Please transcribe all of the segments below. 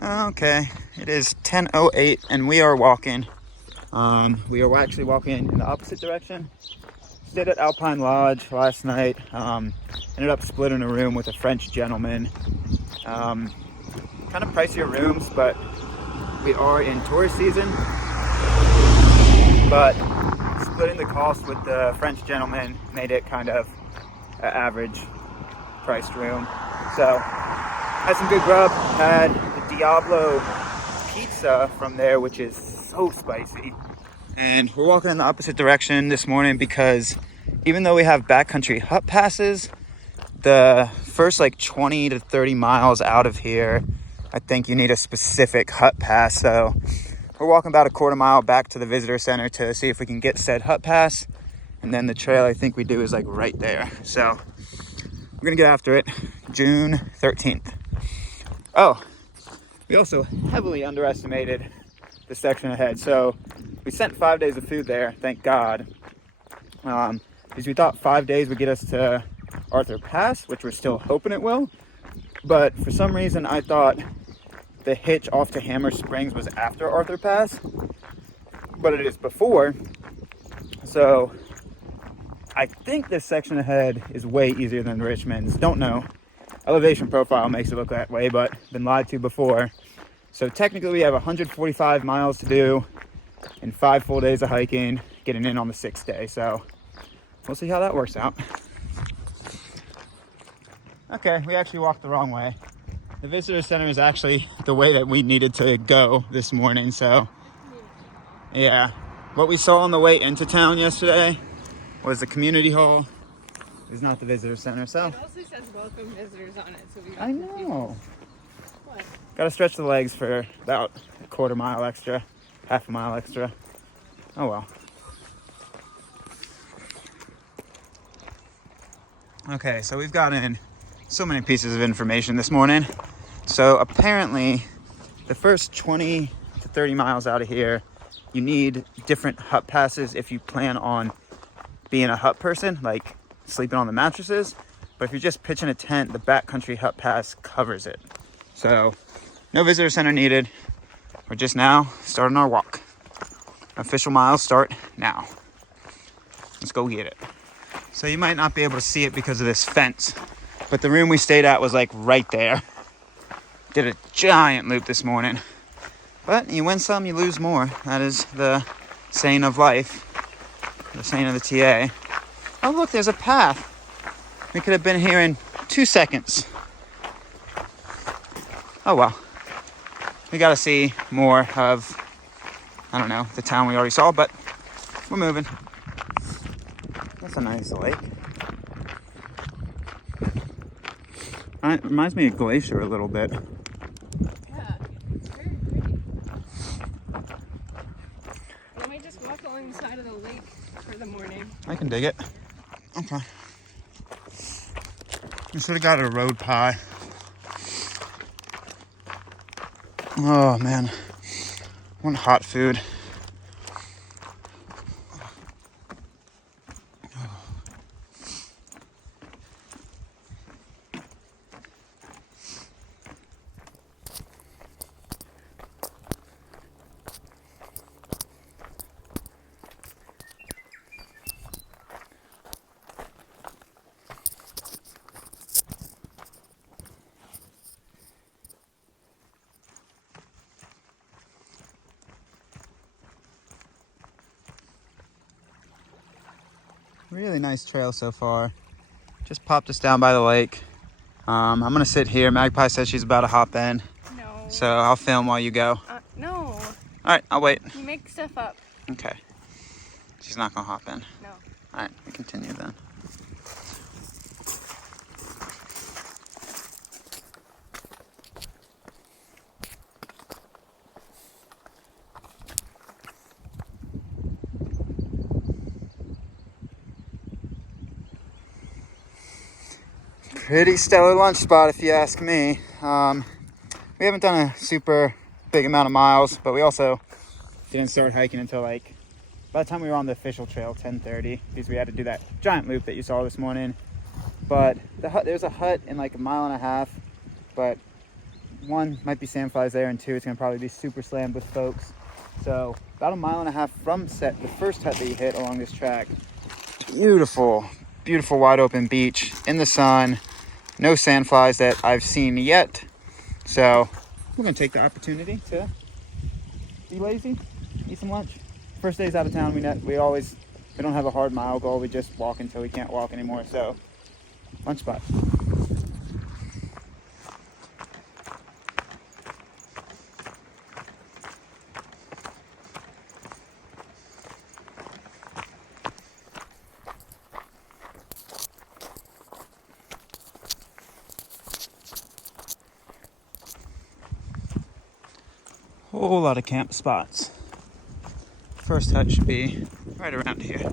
Okay, it is 10:08 and we are walking. We are actually walking in the opposite direction. Stayed at Alpine Lodge last night. Ended up splitting a room with a French gentleman. Kind of pricier rooms, but we are in tourist season. But splitting the cost with the French gentleman made it kind of an average priced room. So had some good grub. Had the Diablo pizza from there, which is so spicy. And we're walking in the opposite direction this morning because even though we have backcountry hut passes, the first like 20 to 30 miles out of here, I think you need a specific hut pass. So we're walking about a quarter mile back to the visitor center to see if we can get said hut pass. And then the trail I think we do is like right there. So we're gonna get after it. June 13th. Oh, we also heavily underestimated the section ahead. So we sent 5 days of food there, thank God. Because we thought 5 days would get us to Arthur Pass, which we're still hoping it will. But for some reason, I thought the hitch off to Hammer Springs was after Arthur Pass, but it is before. So I think this section ahead is way easier than Richmond's. Don't know. Elevation profile makes it look that way, but been lied to before. So technically we have 145 miles to do in 5 full days of hiking, getting in on the 6th day. So we'll see how that works out. Okay, we actually walked the wrong way. The visitor center is actually the way that we needed to go this morning. So yeah, what we saw on the way into town yesterday was the community hall. It's not the visitor center. So it also says welcome visitors on it. So we got I know. What? Gotta stretch the legs for about a quarter mile extra, half a mile extra. Oh well. Okay, so we've gotten so many pieces of information this morning. So apparently the first 20 to 30 miles out of here, you need different hut passes if you plan on being a hut person, like sleeping on the mattresses. But if you're just pitching a tent, the backcountry hut pass covers it. So no visitor center needed. We're just now starting our walk. Official miles start now. Let's go get it. So you might not be able to see it because of this fence, but the room we stayed at was like right there. Did a giant loop this morning. But you win some, you lose more. That is the saying of life. The saying of the TA. Oh look, there's a path. We could have been here in 2 seconds. Oh well. We gotta see more of, I don't know, the town we already saw, but we're moving. That's a nice lake. It reminds me of Glacier a little bit. Yeah, it's very pretty. We might just walk along the side of the lake for the morning. I can dig it. Okay. We should have got a road pie. Oh man. I want hot food. Really nice trail so far. Just popped us down by the lake. I'm gonna sit here. Magpie says she's about to hop in. No. So I'll film while you go. No. All right, I'll wait. You make stuff up. Okay. She's not gonna hop in. No. All right, we continue then. Pretty stellar lunch spot if you ask me. We haven't done a super big amount of miles, but we also didn't start hiking until like, by the time we were on the official trail, 10:30, because we had to do that giant loop that you saw this morning. But the hut, there's a hut in like a mile and a half, but one, might be sandflies there, and two, it's gonna probably be super slammed with folks. So about 1.5 miles from the first hut that you hit along this track. Beautiful, beautiful wide open beach in the sun. No sandflies that I've seen yet. So we're gonna take the opportunity to be lazy, eat some lunch. First days out of town, we don't have a hard mile goal. We just walk until we can't walk anymore. So lunch spot. Whole lot of camp spots. First hut should be right around here.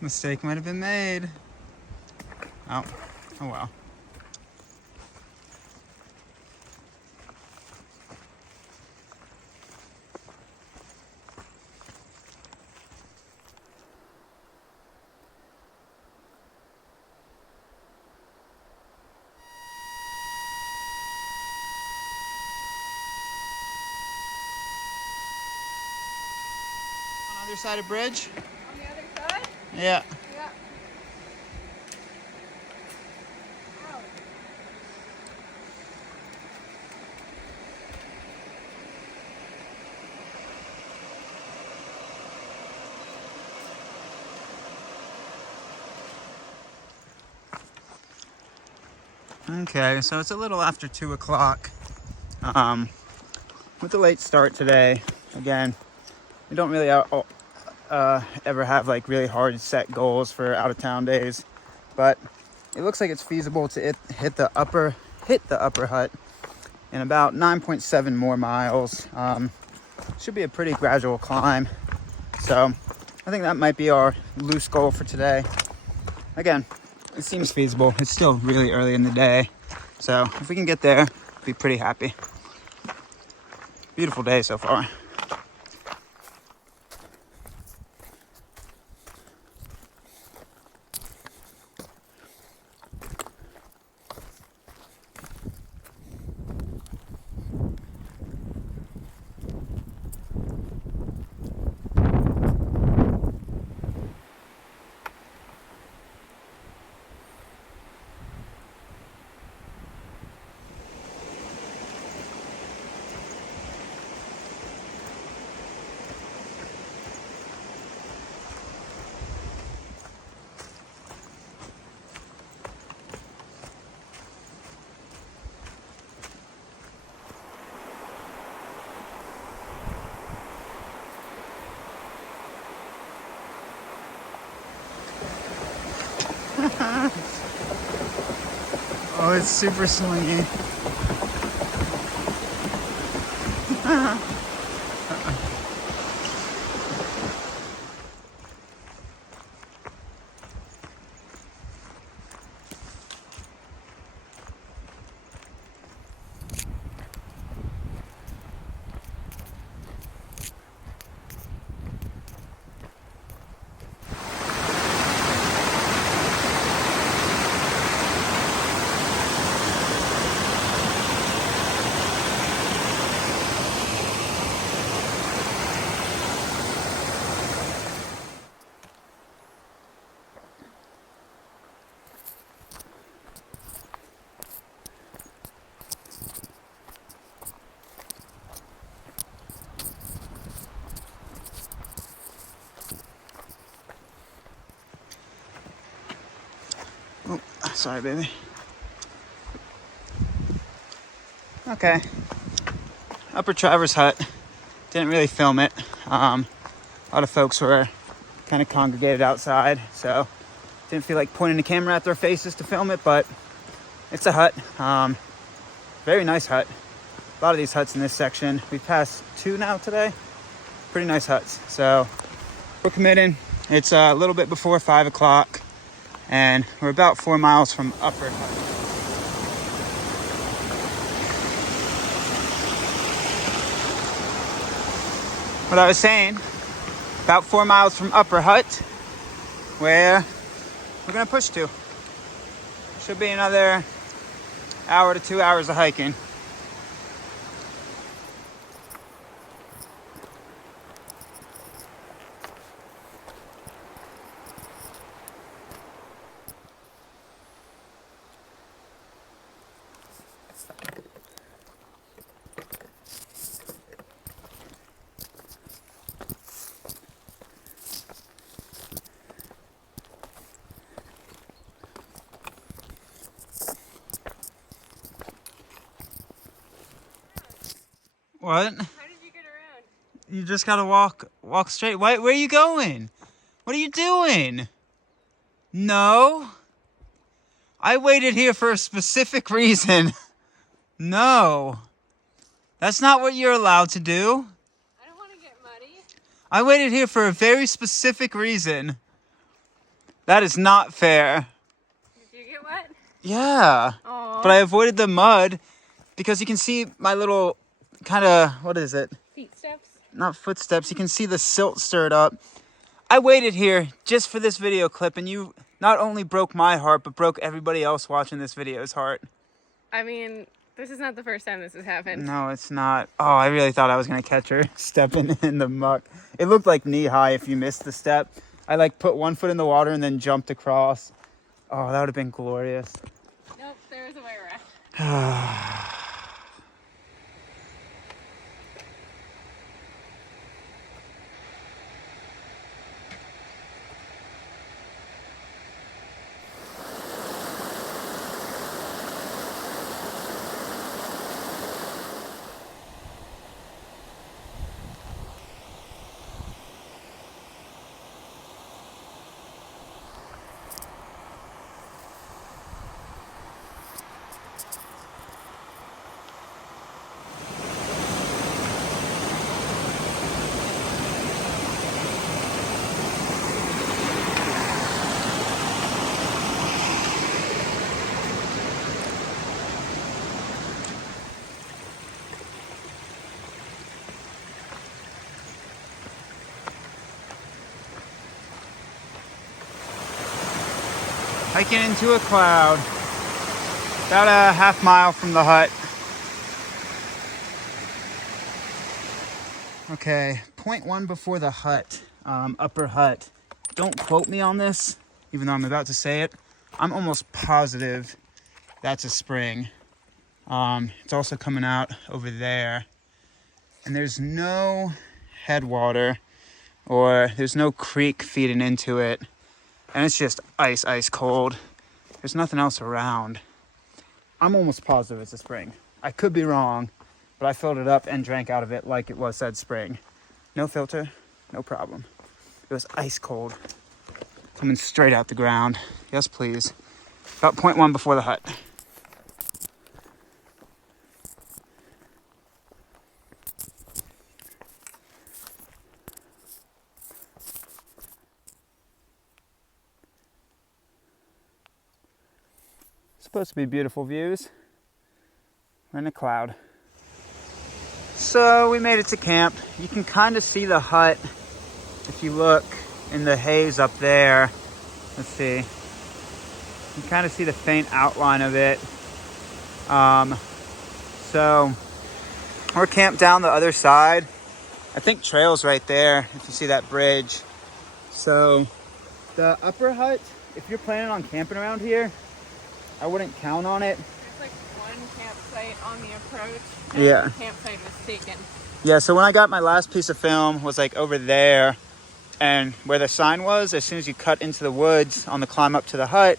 Mistake might have been made. Oh well. On the other side of bridge? On the other side? Yeah. Yeah. Okay, so it's a little after 2 o'clock. With the late start today, again, we don't really ever have like really hard set goals for out of town days, but it looks like it's feasible to hit the upper hut in about 9.7 more miles. Should be a pretty gradual climb, so I think that might be our loose goal for today. Again, it seems feasible. It's still really early in the day, so if we can get there, be pretty happy. Beautiful day so far. Oh, it's super swingy. Sorry, baby. Okay. Upper Travers Hut. Didn't really film it. A lot of folks were kind of congregated outside, so didn't feel like pointing the camera at their faces to film it, but it's a hut. Very nice hut. A lot of these huts in this section. We've passed 2 now today. Pretty nice huts. So we're committing. It's a little bit before 5 o'clock, and we're about 4 miles from Upper Hut. What I was saying, about 4 miles from Upper Hut, where we're gonna push to. Should be another hour to 2 hours of hiking. What? How did you get around? You just gotta walk straight. Where are you going? What are you doing? No. I waited here for a specific reason. No. That's not what you're allowed to do. I don't want to get muddy. I waited here for a very specific reason. That is not fair. Did you get wet? Yeah. Aww. But I avoided the mud because you can see my little kind of, what is it? Feet steps? Not footsteps. You can see the silt stirred up. I waited here just for this video clip, and you not only broke my heart, but broke everybody else watching this video's heart. I mean, this is not the first time this has happened. No, it's not. Oh, I really thought I was going to catch her stepping in the muck. It looked like knee high if you missed the step. I like put one foot in the water and then jumped across. Oh, that would have been glorious. Nope, there was a way around. Hiking into a cloud. About a half mile from the hut. Okay, 0.1 before the hut, Upper Hut. Don't quote me on this, even though I'm about to say it. I'm almost positive that's a spring. It's also coming out over there. And there's no headwater, or there's no creek feeding into it. And it's just ice cold. There's nothing else around. I'm almost positive it's a spring. I could be wrong, but I filled it up and drank out of it like it was said spring. No filter, no problem. It was ice cold. Coming straight out the ground. Yes, please. About 0.1 before the hut. Supposed to be beautiful views. We're in a cloud. So we made it to camp. You can kind of see the hut if you look in the haze up there. Let's see. You can kind of see the faint outline of it. So we're camped down the other side. I think trail's right there if you see that bridge. So the Upper Hut, if you're planning on camping around here, I wouldn't count on it. There's like one campsite on the approach. And Yeah. the campsite was taken. Yeah, so when I got my last piece of film was like over there, and where the sign was, as soon as you cut into the woods on the climb up to the hut,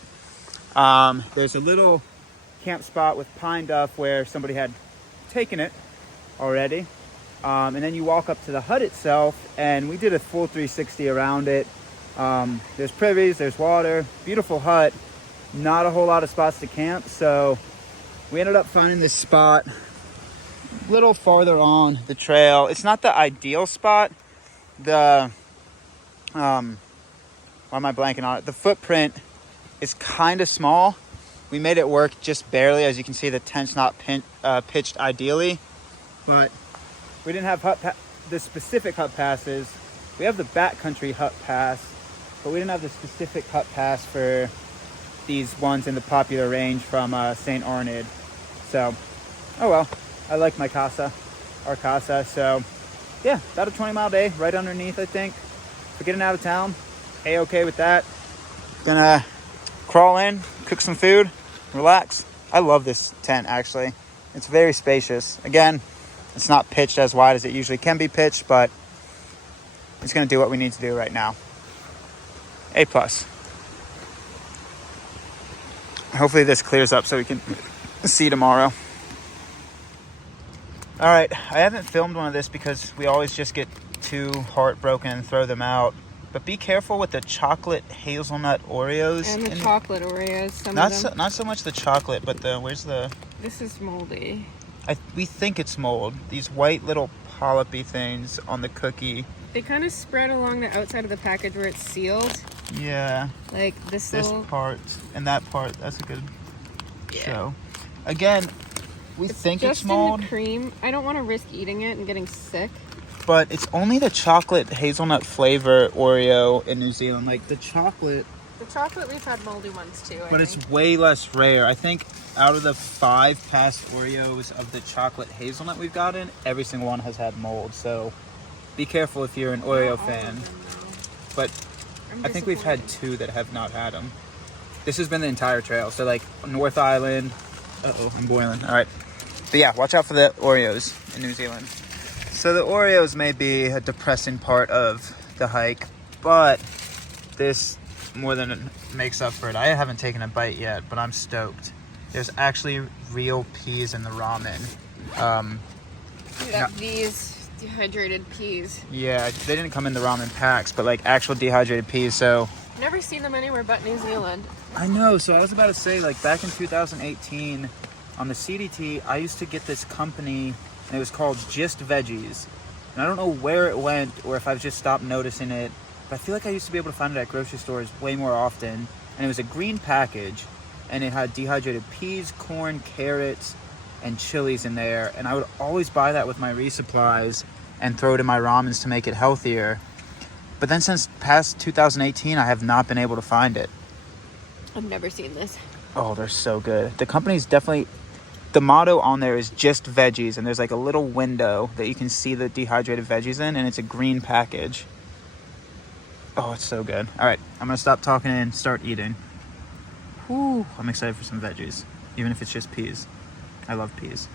There's a little camp spot with pine duff where somebody had taken it already. And then you walk up to the hut itself, and we did a full 360 around it. There's privies, there's water, beautiful hut, not a whole lot of spots to camp. So we ended up finding this spot a little farther on the trail. It's not the ideal spot. Why am I blanking on it? The footprint is kind of small. We made it work just barely. As you can see, the tent's not pitched ideally, but we didn't have the specific hut passes. We have the Backcountry hut pass, but we didn't have the specific hut pass for these ones in the popular range from St. Arnaud. So, oh well, I like my casa, our casa. So yeah, about a 20-mile day, right underneath, I think. For getting out of town, A-okay with that. Gonna crawl in, cook some food, relax. I love this tent, actually. It's very spacious. Again, it's not pitched as wide as it usually can be pitched, but it's gonna do what we need to do right now. A+. Hopefully this clears up so we can see tomorrow. All right, I haven't filmed one of this because we always just get too heartbroken and throw them out. But be careful with the chocolate hazelnut Oreos. And the chocolate Oreos, some of them. Not so much the chocolate, but where's the... This is moldy. We think it's mold. These white little polypy things on the cookie. They kind of spread along the outside of the package where it's sealed. Yeah. Like this part and that part. That's a good show. Again, we think it's mold. Just in the cream. I don't want to risk eating it and getting sick. But it's only the chocolate hazelnut flavor Oreo in New Zealand. Like the chocolate. The chocolate, we've had moldy ones too. But it's way less rare. I think out of the 5 past Oreos of the chocolate hazelnut we've gotten, every single one has had mold. So be careful if you're an Oreo fan. But I think we've had 2 that have not had them. This has been the entire trail. So like North Island. Uh-oh, I'm boiling. All right. But yeah, watch out for the Oreos in New Zealand. So the Oreos may be a depressing part of the hike, but this more than makes up for it. I haven't taken a bite yet, but I'm stoked. There's actually real peas in the ramen. These dehydrated peas. Yeah, they didn't come in the ramen packs, but like actual dehydrated peas. So never seen them anywhere but New Zealand. I know. So I was about to say, like back in 2018 on the CDT, I used to get this company, and it was called Just Veggies. And I don't know where it went or if I've just stopped noticing it, but I feel like I used to be able to find it at grocery stores way more often. And it was a green package, and it had dehydrated peas, corn, carrots, and chilies in there. And I would always buy that with my resupplies and throw it in my ramens to make it healthier. But then since past 2018, I have not been able to find it. I've never seen this. Oh, they're so good. The company's definitely... The motto on there is Just Veggies, and there's like a little window that you can see the dehydrated veggies in, and it's a green package. Oh, it's so good. All right, I'm gonna stop talking and start eating. Whew, I'm excited for some veggies, even if it's just peas. I love peas.